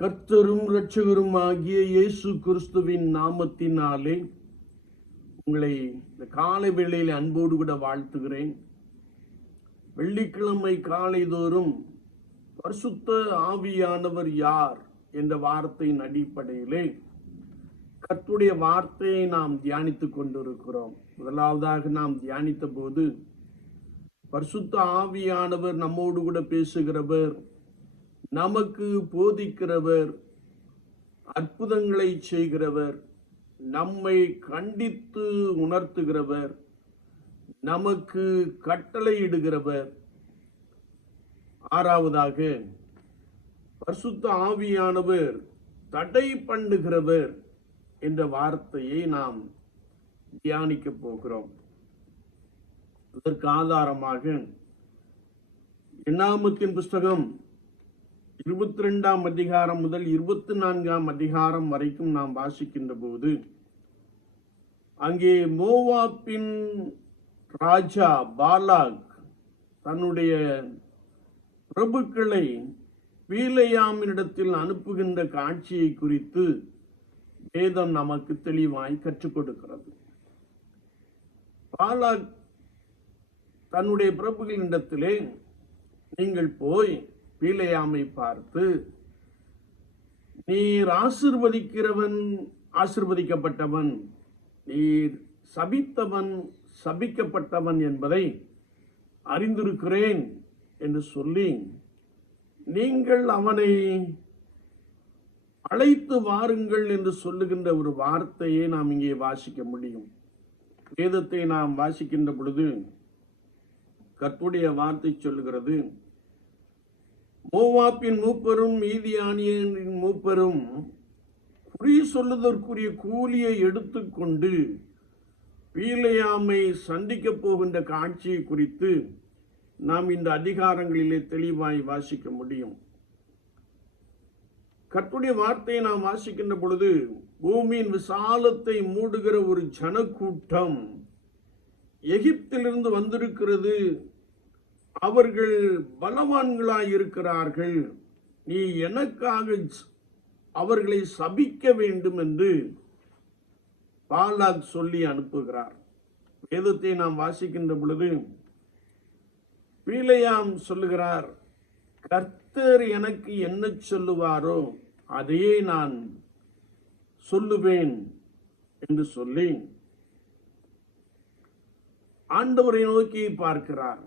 கர்த்தரும் இரட்சகரும் ஆகிய இயேசு கிறிஸ்துவின் நாமத்தினாலே உங்களை இந்த காலை வேளையில் அன்போடு கூட வாழ்த்துகிறேன். வெள்ளிக்கிழமை காலை தோறும் பரிசுத்த ஆவியானவர் யார் என்ற வார்த்தையின் அடிப்படையிலே கர்த்துடைய வார்த்தையை நாம் தியானித்துக் கொண்டிருக்கிறோம். முதலாவதாக நாம் தியானித்த போது பரிசுத்த ஆவியானவர் நம்மோடு கூட பேசுகிறவர் நமக்கு போதிக்கிறவர் அற்புதங்களை செய்கிறவர் நம்மை கண்டித்து உணர்த்துகிறவர் நமக்கு கட்டளையிடுகிறவர். ஆறாவதாக பரிசுத்த ஆவியானவர் தடை பண்ணுகிறவர் என்ற வார்த்தையை நாம் தியானிக்க போகிறோம். இதற்கு ஆதாரமாக எண்ணாமத்தின் புஸ்தகம் இருபத்தி ரெண்டாம் அதிகாரம் முதல் இருபத்தி நான்காம் அதிகாரம் வரைக்கும் நாம் வாசிக்கின்ற போது அங்கே மோவாப்பின் ராஜா பாலாக் தன்னுடைய பிரபுக்களை பீலையாமினிடத்தில் அனுப்புகின்ற காட்சியை குறித்து வேதம் நமக்கு தெளிவாய் கற்றுக் கொடுக்கிறது. பாலாக் தன்னுடைய பிரபுகளிடத்திலே நீங்கள் போய் பீலையாமை பார்த்து நீர் ஆசிர்வதிக்கிறவன் ஆசிர்வதிக்கப்பட்டவன் நீர் சபித்தவன் சபிக்கப்பட்டவன் என்பதை அறிந்திருக்கிறேன் என்று சொல்லி நீங்கள் அவனை அழைத்து வாருங்கள் என்று சொல்லுகின்ற ஒரு வார்த்தையை நாம் இங்கே வாசிக்க முடியும். வேதத்தை நாம் வாசிக்கின்ற பொழுது கற்புடைய வார்த்தை சொல்லுகிறது மோவாப்பின் மூப்பரும் மீதியானியனின் மூப்பரும் குறி சொல்லுதற்குரிய கூலியை எடுத்துக்கொண்டு பீலையாமை சந்திக்கப் போகின்ற காட்சியை குறித்து நாம் இந்த அதிகாரங்களிலே தெளிவாய் வாசிக்க முடியும். கர்த்துடைய வார்த்தையை நாம் வாசிக்கின்ற பொழுது பூமியின் விசாலத்தை மூடுகிற ஒரு ஜனக்கூட்டம் எகிப்திலிருந்து வந்திருக்கிறது அவர்கள் பலவான்களாய் இருக்கிறார்கள் நீ எனக்காக அவர்களை சபிக்க வேண்டும் என்று பாலாக் சொல்லி அனுப்புகிறார். வேதத்தை நாம் வாசிக்கின்ற பொழுது பீலையாம் சொல்லுகிறார் கர்த்தர் எனக்கு என்ன சொல்லுவாரோ அதையே நான் சொல்லுவேன் என்று சொல்லி ஆண்டவரை நோக்கி பார்க்கிறார்.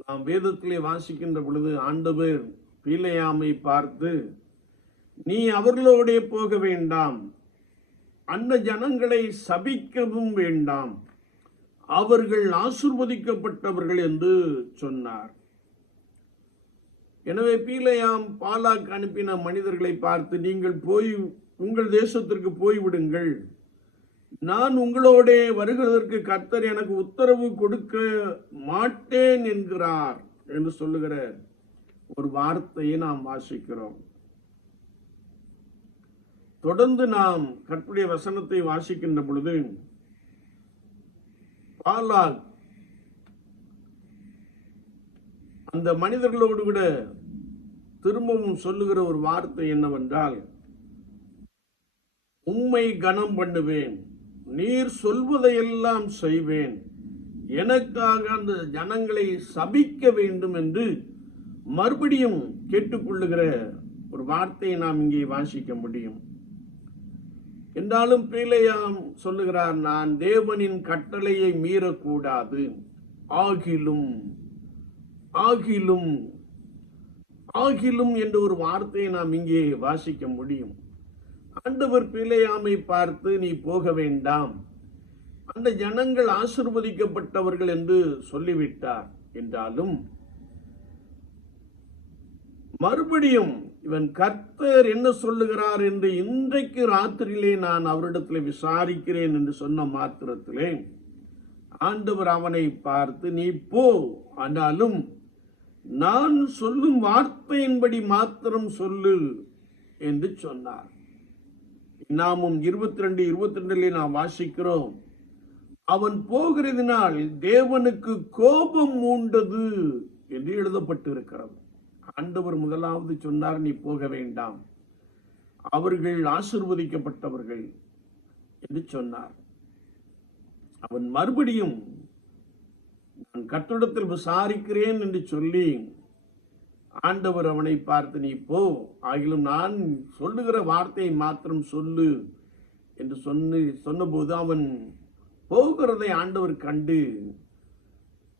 நாம் வேதத்திலே வாசிக்கின்ற பொழுது ஆண்டவர் பீலையாமை பார்த்து நீ அவர்களோடே போக வேண்டாம். அந்த ஜனங்களை சபிக்கவும் வேண்டாம். அவர்கள் ஆசிர்வதிக்கப்பட்டவர்கள் என்று சொன்னார். எனவே பீலையாம் பாலாக் அனுப்பின மனிதர்களை பார்த்து நீங்கள் போய் உங்கள் தேசத்திற்கு போய்விடுங்கள். நான் உங்களோடே வருகிறதற்கு கர்த்தர் எனக்கு உத்தரவு கொடுக்க மாட்டேன் என்கிறார் என்று சொல்லுகிற ஒரு வார்த்தையை நாம் வாசிக்கிறோம். தொடர்ந்து நாம் கற்புடைய வசனத்தை வாசிக்கின்ற பொழுது பாலாக் அந்த மனிதர்களோடு கூட திரும்பவும் சொல்லுகிற ஒரு வார்த்தை என்னவென்றால் உண்மை கனம் பண்ணுவேன் நீர் சொல்வதையெல்லாம் செய்வேன். எனக்காக அந்த ஜனங்களை சபிக்க வேண்டும் என்று மறுபடியும் கேட்டுக்கொள்ளுகிற ஒரு வார்த்தையை நாம் இங்கே வாசிக்க முடியும். என்றாலும் பீலையாம் சொல்லுகிறார் நான் தேவனின் கட்டளையை மீறக்கூடாது. ஆகிலும் ஆகிலும் ஆகிலும் என்ற ஒரு வார்த்தையை நாம் இங்கே வாசிக்க முடியும். ஆண்டவர் பிழையாமை பார்த்து நீ போக வேண்டாம். அந்த ஜனங்கள் ஆசிர்வதிக்கப்பட்டவர்கள் என்று சொல்லிவிட்டார் என்றாலும் மறுபடியும் இவன் கர்த்தர் என்ன சொல்லுகிறார் என்று இன்றைக்கு ராத்திரியிலே நான் அவரிடத்தில் விசாரிக்கிறேன் என்று சொன்ன மாத்திரத்திலே ஆண்டவர் அவனை பார்த்து நீ போ. ஆனாலும் நான் சொல்லும் வார்த்தையின்படி மாத்திரம் சொல்லு என்று சொன்னார். நாமும் இருபத்தி ரெண்டு இருபத்தி ரெண்டுல நாம் வாசிக்கிறோம். அவன் போகிறதினால் தேவனுக்கு கோபம் மூண்டது என்று எழுதப்பட்டிருக்கிறது. ஆண்டவர் முதலாவது சொன்னார் நீ போக வேண்டாம். அவர்கள் ஆசிர்வதிக்கப்பட்டவர்கள் என்று சொன்னார். அவன் மறுபடியும் நான் கட்டிடத்தில் விசாரிக்கிறேன் என்று சொல்லி ஆண்டவர் அவனை பார்த்து நீ போ ஆகிலும் நான் சொல்லுகிற வார்த்தையை மாத்திரம் சொல்லு என்று சொன்ன சொன்னபோது அவன் போகிறதை ஆண்டவர் கண்டு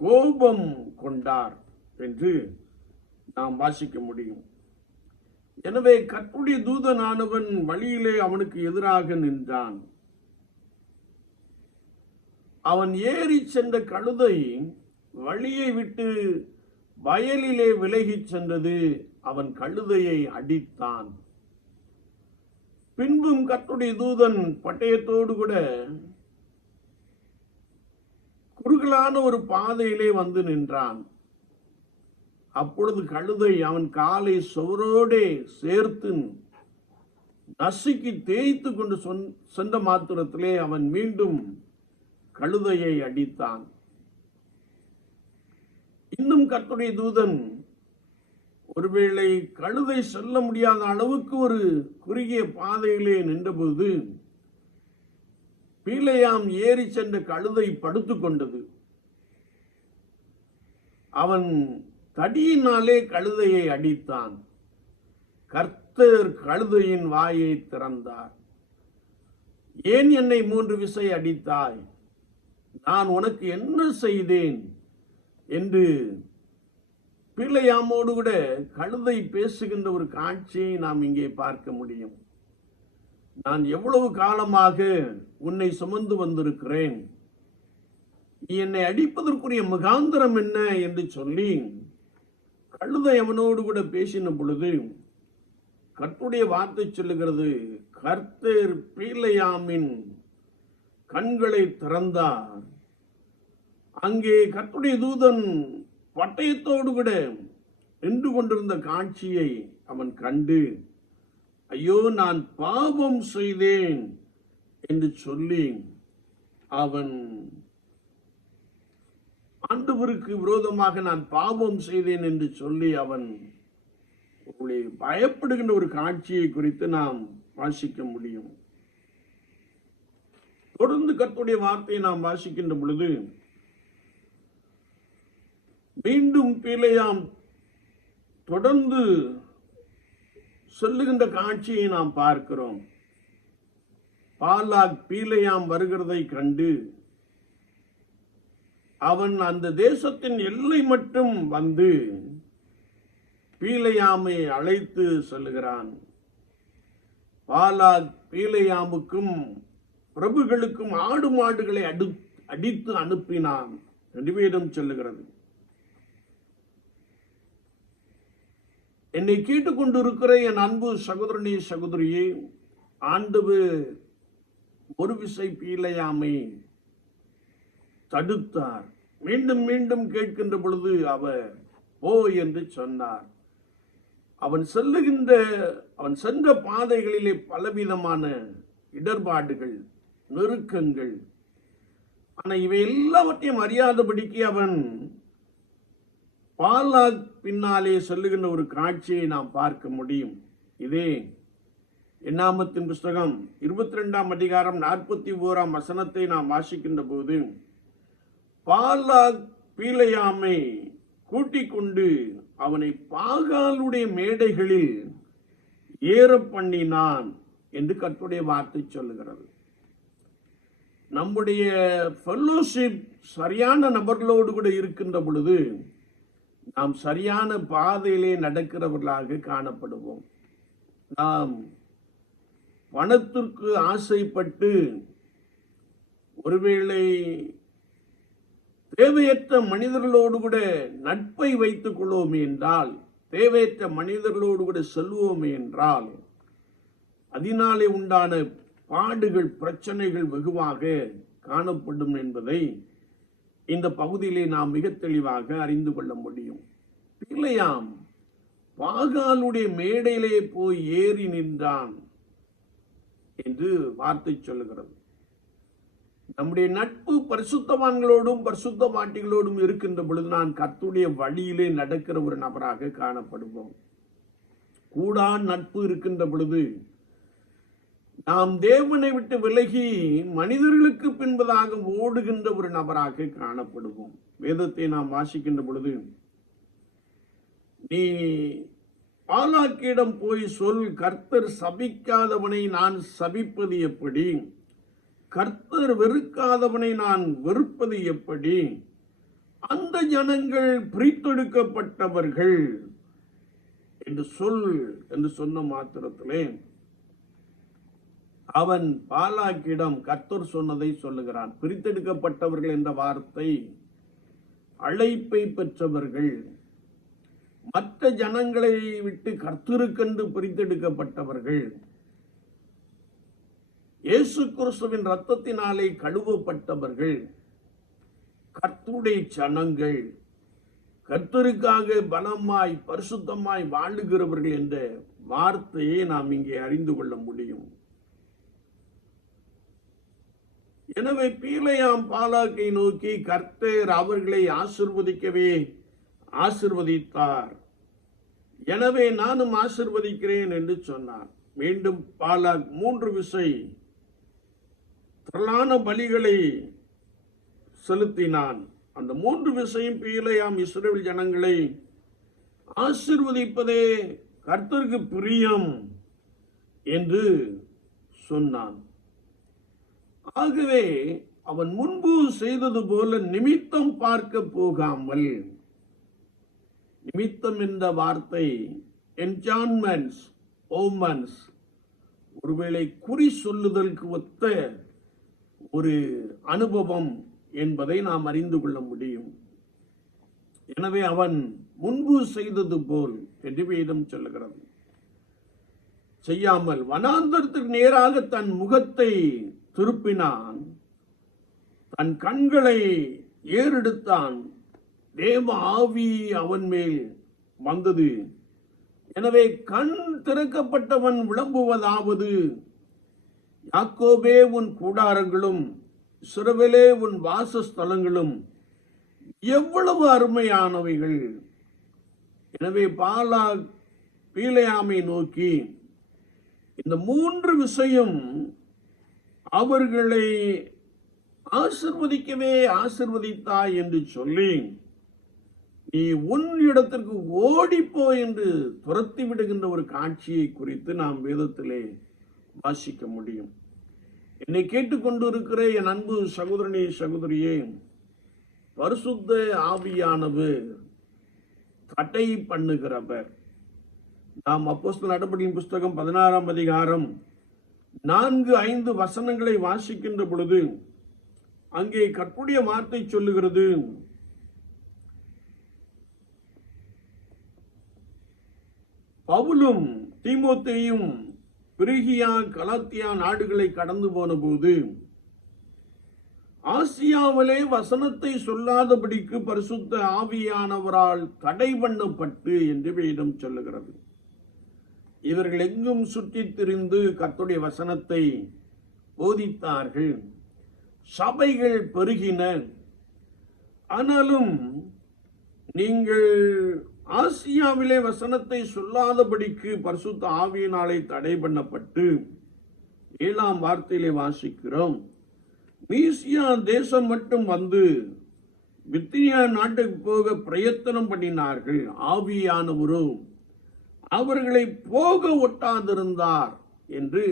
கோபம் கொண்டார் என்று நாம் வாசிக்க முடியும். எனவே கற்புடைய தூதனானவன் வழியிலே அவனுக்கு எதிராக நின்றான். அவன் ஏறி சென்ற கழுதை வழியை விட்டு வயலிலே விலகிச் சென்றது அவன் கழுதையை அடித்தான். பின்பும் கத்துடைய தூதன் பட்டயத்தோடு கூட குறுகலான ஒரு பாதையிலே வந்து நின்றான். அப்பொழுது கழுதை அவன் காலை சுவரோடே சேர்த்து நசுக்கி தேய்த்து கொண்டு சென்ற மாத்திரத்திலே அவன் மீண்டும் கழுதையை அடித்தான். இன்னும் கர்த்தருடைய தூதன் ஒருவேளை கழுதை செல்ல முடியாத அளவுக்கு ஒரு குறுகிய பாதையிலே நின்றபோது பீலையாம் ஏறி சென்ற கழுதை படுத்துக் கொண்டது. அவன் தடியினாலே கழுதையை அடித்தான். கர்த்தர் கழுதையின் வாயை திறந்தார். ஏன் என்னை மூன்று விசை அடித்தாய்? நான் உனக்கு என்ன செய்தேன்? என்று பிள்ளையாமோடு கூட கழுதை பேசுகின்ற ஒரு காட்சியை நாம் இங்கே பார்க்க முடியும். நான் எவ்வளவு காலமாக உன்னை சுமந்து வந்திருக்கிறேன்? நீ என்னை அடிப்பதற்குரிய முகாந்திரம் என்ன என்று சொல்லி கழுதை அவனோடு கூட பேசின பொழுது கற்றுடைய வார்த்தை சொல்லுகிறது கர்த்தர் பீலையாமின் கண்களை திறந்தார். அங்கே கர்த்துடைய தூதன் பட்டயத்தோடு கூட நின்று கொண்டிருந்த காட்சியை அவன் கண்டு ஐயோ நான் பாவம் செய்தேன் என்று சொல்லி அவன் ஆண்டவருக்கு விரோதமாக நான் பாவம் செய்தேன் என்று சொல்லி அவன் உங்களை பயப்படுகின்ற ஒரு காட்சியை குறித்து நாம் வாசிக்க முடியும். தொடர்ந்து கத்துடைய வார்த்தையை நாம் வாசிக்கின்ற பொழுது மீண்டும் பீலையாம் தொடர்ந்து சொல்லுகின்ற காட்சியை நாம் பார்க்கிறோம். பாலாக் பீலையாம் வருகிறதை கண்டு அவன் அந்த தேசத்தின் எல்லை மட்டும் வந்து பீலையாமை அழைத்து செல்லுகிறான். பாலாக் பீலையாமுக்கும் பிரபுகளுக்கும் ஆடு மாடுகளை அடு அடித்து அனுப்பினான். ரெண்டு பேரும் சொல்லுகிறது. என்னை கேட்டுக்கொண்டிருக்கிற என் அன்பு சகோதரனே சகோதரியே ஆண்டு ஒரு விசை பீலையாமை தடுத்தார். மீண்டும் மீண்டும் கேட்கின்ற பொழுது அவர் போ என்று சொன்னார். அவன் செல்லுகின்ற அவன் சென்ற பாதைகளிலே பலவிதமான இடர்பாடுகள் நெருக்கங்கள். ஆனால் இவை எல்லாவற்றையும் அறியாதபடிக்கு அவன் பாலாக் பின்னாலே சொல்லுகின்ற ஒரு காட்சியை நாம் பார்க்க முடியும். இதே எண்ணாமத்தின் புஸ்தகம் இருபத்தி ரெண்டாம் அதிகாரம் நாற்பத்தி ஓராம் வசனத்தை நாம் வாசிக்கின்ற போது பாலாக் பீலையாமை கூட்டிக் கொண்டு அவனை பாகாலுடைய மேடைகளில் ஏற பண்ணினான் என்று கர்த்தருடைய வார்த்தை சொல்லுகிறது. நம்முடைய ஃபெல்லோஷிப் சரியான நபர்களோடு கூட இருக்கின்ற பொழுது நாம் சரியான பாதையிலே நடக்கிறவர்களாக காணப்படுவோம். நாம் பணத்திற்கு ஆசைப்பட்டு ஒருவேளை தேவையற்ற மனிதர்களோடு கூட நட்பை வைத்துக் கொள்வோம் என்றால் தேவையற்ற மனிதர்களோடு கூட செல்வோம் என்றால் அதனாலே உண்டான பாடுகள் பிரச்சனைகள் வெகுவாக காணப்படும் என்பதை இந்த பகுதியிலே நாம் மிக தெளிவாக அறிந்து கொள்ள முடியும். பிள்ளையாம் பாகாலுடைய மேடையிலே போய் ஏறி நின்றான் என்று வார்த்தை சொல்லுகிறது. நம்முடைய நட்பு பரிசுத்தவான்களோடும் பரிசுத்த மாட்டிகளோடும் இருக்கின்ற பொழுது நான் கத்துடைய வழியிலே நடக்கிற ஒரு நபராக காணப்படுவோம். கூடா நட்பு இருக்கின்ற பொழுது நாம் தேவனை விட்டு விலகி மனிதர்களுக்கு பின்பதாக ஓடுகின்ற ஒரு நபராக காணப்படுவோம். வேதத்தை நாம் வாசிக்கின்ற பொழுது நீ பாலாக்கிடம் போய் சொல் கர்த்தர் சபிக்காதவனை நான் சபிப்பது எப்படி? கர்த்தர் வெறுக்காதவனை நான் வெறுப்பது எப்படி? அந்த ஜனங்கள் பிரித்தெடுக்கப்பட்டவர்கள் என்று சொல் என்று சொன்ன மாத்திரத்திலே அவன் பாலாக்கிடம் கர்த்தர் சொன்னதை சொல்லுகிறான். பிரித்தெடுக்கப்பட்டவர்கள் என்ற வார்த்தை அழைப்பை பெற்றவர்கள் மற்ற ஜனங்களை விட்டு கர்த்தருக்கென்று பிரித்தெடுக்கப்பட்டவர்கள் இயேசு கிறிஸ்துவின் ரத்தத்தினாலே கழுவப்பட்டவர்கள் கர்த்துடைய சனங்கள் கர்த்தருக்காக பலமாய் பரிசுத்தமாய் வாழுகிறவர்கள் என்ற வார்த்தையை நாம் இங்கே அறிந்து கொள்ள முடியும். எனவே பீலையாம் பாலாக்கை நோக்கி கர்த்தர் அவர்களை ஆசிர்வதிக்கவே ஆசிர்வதித்தார். எனவே நானும் ஆசிர்வதிக்கிறேன் என்று சொன்னார். மீண்டும் பாலாக் மூன்று விசை திரளான பலிகளை செலுத்தினான். அந்த மூன்று விசையும் பீலையாம் இஸ்ரேல் ஜனங்களை ஆசிர்வதிப்பதே கர்த்தருக்கு பிரியம் என்று சொன்னான். ஆகவே அவன் முன்பு செய்தது போல நிமித்தம் பார்க்க போகாமல் நிமித்தம் என்ற வார்த்தை என்சான்மெண்ட்ஸ் ஓமன்ஸ் ஒருவேளை குறி சொல்லுதலுக்கு ஒத்த ஒரு அனுபவம் என்பதை நாம் அறிந்து கொள்ள முடியும். எனவே அவன் முன்பு செய்தது போல் என்று வேதம் சொல்லுகிறது. செய்யாமல் வனாந்தரத்துக்கு நேராக தன் முகத்தை திருப்பினான். தன் கண்களை ஏறெடுத்தான். தேவ ஆவி அவன் மேல் வந்தது. எனவே கண் திறக்கப்பட்டவன் விளம்புவதாவது. யாக்கோபே உன் கூடாரங்களும் சிறுவிலே உன் வாசஸ்தலங்களும் எவ்வளவு அருமையானவைகள். எனவே பாலா பீலையாமை நோக்கி இந்த மூன்று விஷயம் அவர்களை ஆசிர்வதிக்கவே ஆசிர்வதித்தாய் என்று சொல்லி நீ உன் இடத்திற்கு ஓடிப்போ என்று துரத்தி விடுகின்ற ஒரு காட்சியை குறித்து நாம் வேதத்திலே வாசிக்க முடியும். என்னை கேட்டுக்கொண்டிருக்கிற என் அன்பு சகோதரனே சகோதரியே பரிசுத்த ஆவியானது தடை பண்ணுகிறவர். நாம் அப்போஸ்தல் நடபடியின் புஸ்தகம் பதினாறாம் அதிகாரம் நான்கு ஐந்து வசனங்களை வாசிக்கின்ற பொழுது அங்கே கற்புடைய வார்த்தை சொல்லுகிறது. பவுலும் தீமோத்தையும் பிரிகியா கலாத்தியா நாடுகளை கடந்து போன போது ஆசியாவிலே வசனத்தை சொல்லாதபடிக்கு பரிசுத்த ஆவியானவரால் தடை பண்ணப்பட்டு என்று வேதம் சொல்லுகிறது. இவர்கள் எங்கும் சுற்றித் திரிந்து கத்துடைய வசனத்தை போதித்தார்கள். சபைகள் பெருகின. ஆனாலும் நீங்கள் ஆசியாவிலே வசனத்தை சொல்லாதபடிக்கு பரிசுத்த ஆவியினாலே தடை பண்ணப்பட்டு ஏழாம் வார்த்தையிலே வாசிக்கிறோம். மீசியா தேசம் மட்டும் வந்து வித்தியா நாட்டுக்கு போக பிரயத்தனம் பண்ணினார்கள். ஆவியானவரும் அவர்களை போக ஒட்டாதிருந்தார் என்று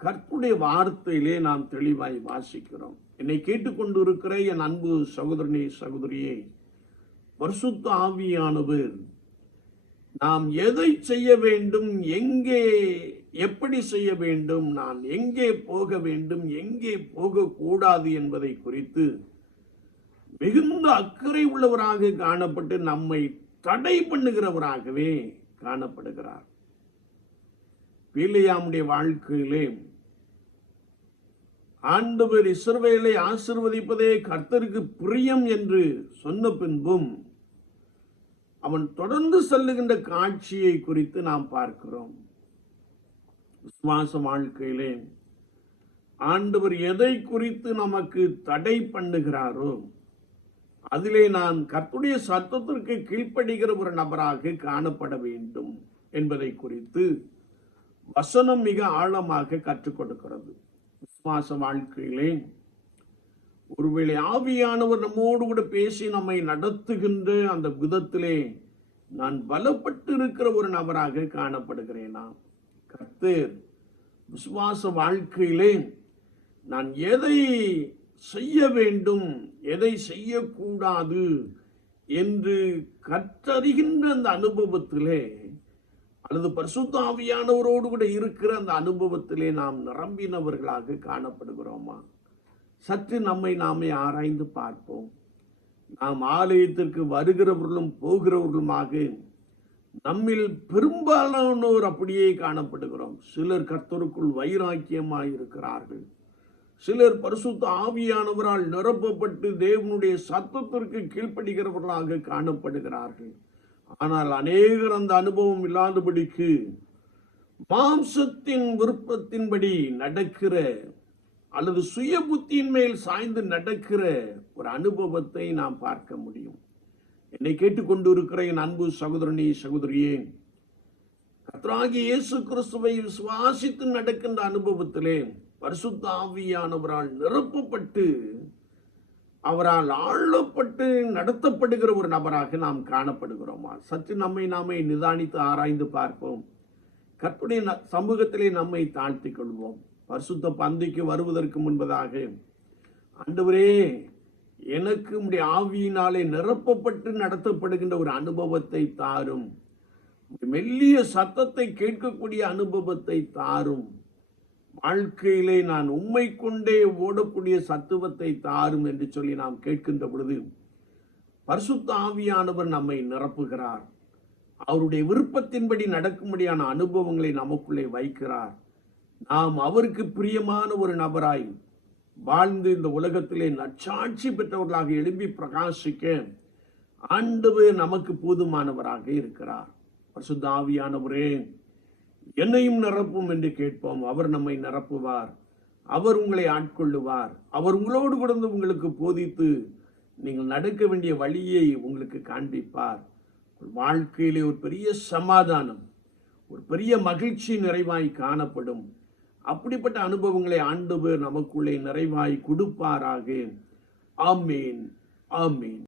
கற்புடைய வார்த்தையிலே நாம் தெளிவாய் வாசிக்கிறோம். என்னை கேட்டுக்கொண்டிருக்கிற என் அன்பு சகோதரனே சகோதரியே பரிசுத்த ஆவியானவர் நாம் எதை செய்ய வேண்டும் எங்கே எப்படி செய்ய வேண்டும் நான் எங்கே போக வேண்டும் எங்கே போகக்கூடாது என்பதை குறித்து மிகுந்த அக்கறை உள்ளவராக காணப்பட்டு நம்மை தடை பண்ணுகிறவராகவே காணப்படுகிறார். பீலியாமுடைய வாழ்க்கையிலே ஆண்டவர் இஸ்ரவேலை ஆசிர்வதிப்பதே கர்த்தருக்கு பிரியம் என்று சொன்ன பின்பும் அவன் தொடர்ந்து செல்லுகின்ற காட்சியை குறித்து நாம் பார்க்கிறோம். விசுவாச வாழ்க்கையிலே ஆண்டவர் எதை குறித்து நமக்கு தடை பண்ணுகிறாரோ அதிலே நான் கர்த்துடைய சத்தத்திற்கு கீழ்ப்படுகிற ஒரு நபராக காணப்பட வேண்டும் என்பதை குறித்து வசனம் மிக ஆழமாக கற்றுக் கொடுக்கிறது. விசுவாச வாழ்க்கையிலே ஒருவேளை ஆவியானவர் நம்மோடு கூட பேசி நம்மை நடத்துகின்ற அந்த விதத்திலே நான் பலப்பட்டு இருக்கிற ஒரு நபராக காணப்படுகிறேனா? கர்த்தர் விசுவாச வாழ்க்கையிலே நான் எதை செய்ய வேண்டும் எதை செய்யக்கூடாது என்று கற்றறிகின்ற அந்த அனுபவத்திலே அல்லது பரிசுத்தாவியானவரோடு கூட இருக்கிற அந்த அனுபவத்திலே நாம் நிரம்பினவர்களாக காணப்படுகிறோமா? சற்று நம்மை நாமே ஆராய்ந்து பார்ப்போம். நாம் ஆலயத்திற்கு வருகிறவர்களும் போகிறவர்களுமாக நம்மில் பெரும்பாலானோர் அப்படியே காணப்படுகிறோம். சிலர் கர்த்தருக்குள் வைராக்கியமாக இருக்கிறார்கள் சிலர் பரிசுத்த ஆவியானவரால் நிரப்பப்பட்டு தேவனுடைய சத்தத்திற்கு கீழ்ப்படுகிறவர்களாக காணப்படுகிறார்கள். ஆனால் அநேகர் அந்த அனுபவம் இல்லாதபடிக்கு மாம்சத்தின் விருப்பத்தின்படி நடக்கிற அல்லது சுய புத்தியின் மேல் சாய்ந்து நடக்கிற ஒரு அனுபவத்தை நாம் பார்க்க முடியும். என்னை கேட்டுக்கொண்டு இருக்கிற என் அன்பு சகோதரனே சகோதரியே கத்ராகி இயேசு கிறிஸ்துவை விசுவாசித்து நடக்கின்ற அனுபவத்திலே பரிசுத்த ஆவியானவரால் நிரப்பப்பட்டு அவரால் ஆளப்பட்டு நடத்தப்படுகிற ஒரு நபராக நாம் காணப்படுகிறோமா? சற்று நம்மை நாமே நிதானித்து ஆராய்ந்து பார்ப்போம். கற்புடைய ந- சமூகத்திலே நம்மை தாழ்த்தி கொள்வோம். பரிசுத்த பந்திக்கு வருவதற்கு முன்பதாக ஆண்டவரே எனக்கு உடைய ஆவியினாலே நிரப்பப்பட்டு நடத்தப்படுகின்ற ஒரு அனுபவத்தை தாரும். மெல்லிய சத்தத்தை கேட்கக்கூடிய அனுபவத்தை தாரும். வாழ்க்கையிலே நான் உண்மை கொண்டே ஓடக்கூடிய சத்துவத்தை தாரும் என்று சொல்லி நாம் கேட்கின்ற பொழுது பரிசுத்த ஆவியானவர் நம்மை நிரப்புகிறார். அவருடைய விருப்பத்தின்படி நடக்கும்படியான அனுபவங்களை நமக்குள்ளே வைக்கிறார். நாம் அவருக்கு பிரியமான ஒரு நபராய் வாழ்ந்து இந்த உலகத்திலே நச்சாட்சி பெற்றவர்களாக எழும்பி பிரகாசிக்க ஆண்டவர் நமக்கு போதுமானவராக இருக்கிறார். பரிசுத்த ஆவியானவரே என்னையும் நிரப்பும் என்று கேட்போம். அவர் நம்மை நிரப்புவார். அவர் உங்களை ஆட்கொள்ளுவார். அவர் உங்களோடு கொடுத்து உங்களுக்கு போதித்து நீங்கள் நடக்க வேண்டிய வழியை உங்களுக்கு காண்பிப்பார். வாழ்க்கையிலே ஒரு பெரிய சமாதானம் ஒரு பெரிய மகிழ்ச்சி நிறைவாய் காணப்படும். அப்படிப்பட்ட அனுபவங்களை ஆண்டவர் நமக்குள்ளே நிறைவாய் கொடுப்பாராக. ஆமீன். ஆமீன்.